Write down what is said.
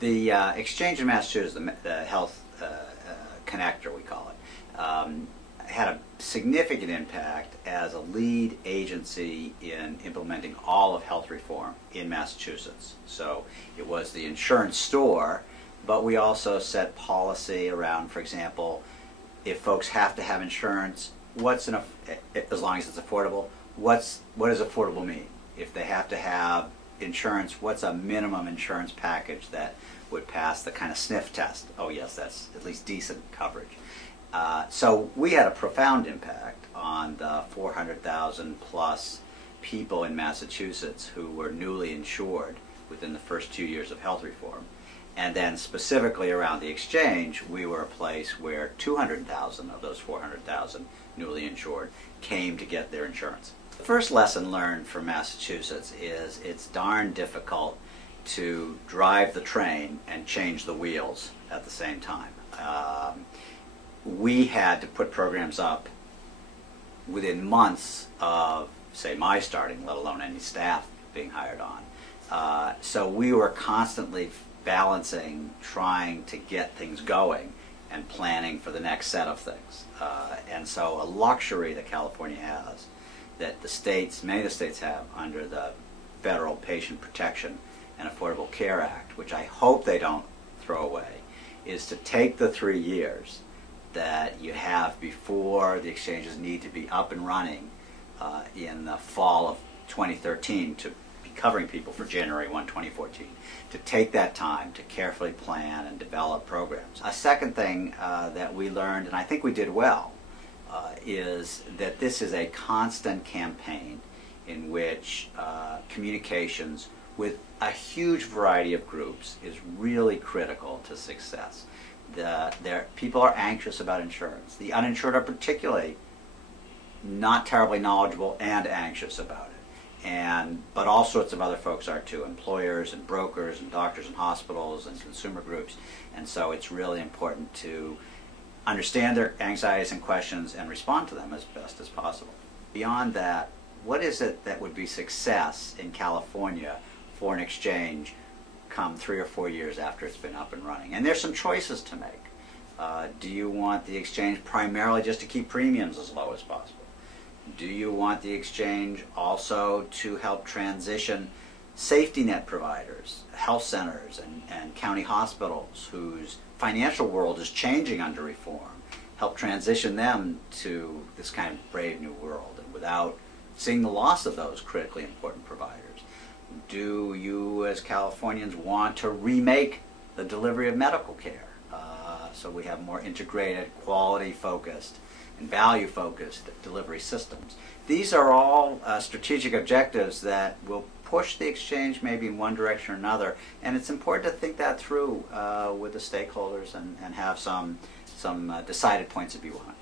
The exchange in Massachusetts, the health connector, we call it, had a significant impact as a lead agency in implementing all of health reform in Massachusetts. So it was the insurance store, but we also set policy around, for example, if folks have to have insurance, what's enough, as long as it's affordable, what does affordable mean? If they have to have insurance, what's a minimum insurance package that would pass the kind of sniff test? Oh yes, that's at least decent coverage. So we had a profound impact on the 400,000 plus people in Massachusetts who were newly insured within the first 2 years of health reform. And then specifically around the exchange, we were a place where 200,000 of those 400,000 newly insured came to get their insurance. The first lesson learned from Massachusetts is it's darn difficult to drive the train and change the wheels at the same time. We had to put programs up within months of, say, my starting, let alone any staff being hired on. So we were constantly balancing trying to get things going and planning for the next set of things. And so a luxury that California has, that the states, many of the states have under the Federal Patient Protection and Affordable Care Act, which I hope they don't throw away, is to take the 3 years that you have before the exchanges need to be up and running in the fall of 2013 to be covering people for January 1, 2014, to take that time to carefully plan and develop programs. A second thing that we learned, and I think we did well, is that this is a constant campaign in which communications with a huge variety of groups is really critical to success. People are anxious about insurance. The uninsured are particularly not terribly knowledgeable and anxious about it. But all sorts of other folks are too, employers and brokers and doctors and hospitals and consumer groups. And so it's really important to understand their anxieties and questions and respond to them as best as possible. Beyond that, what is it that would be success in California for an exchange come 3 or 4 years after it's been up and running? And there's some choices to make. Do you want the exchange primarily just to keep premiums as low as possible? Do you want the exchange also to help transition safety net providers, health centers and county hospitals whose financial world is changing under reform, help transition them to this kind of brave new world and without seeing the loss of those critically important providers? Do you as Californians want to remake the delivery of medical care so we have more integrated, quality-focused and value-focused delivery systems? These are all strategic objectives that will push the exchange maybe in one direction or another, and it's important to think that through with the stakeholders and have some decided points of view on it.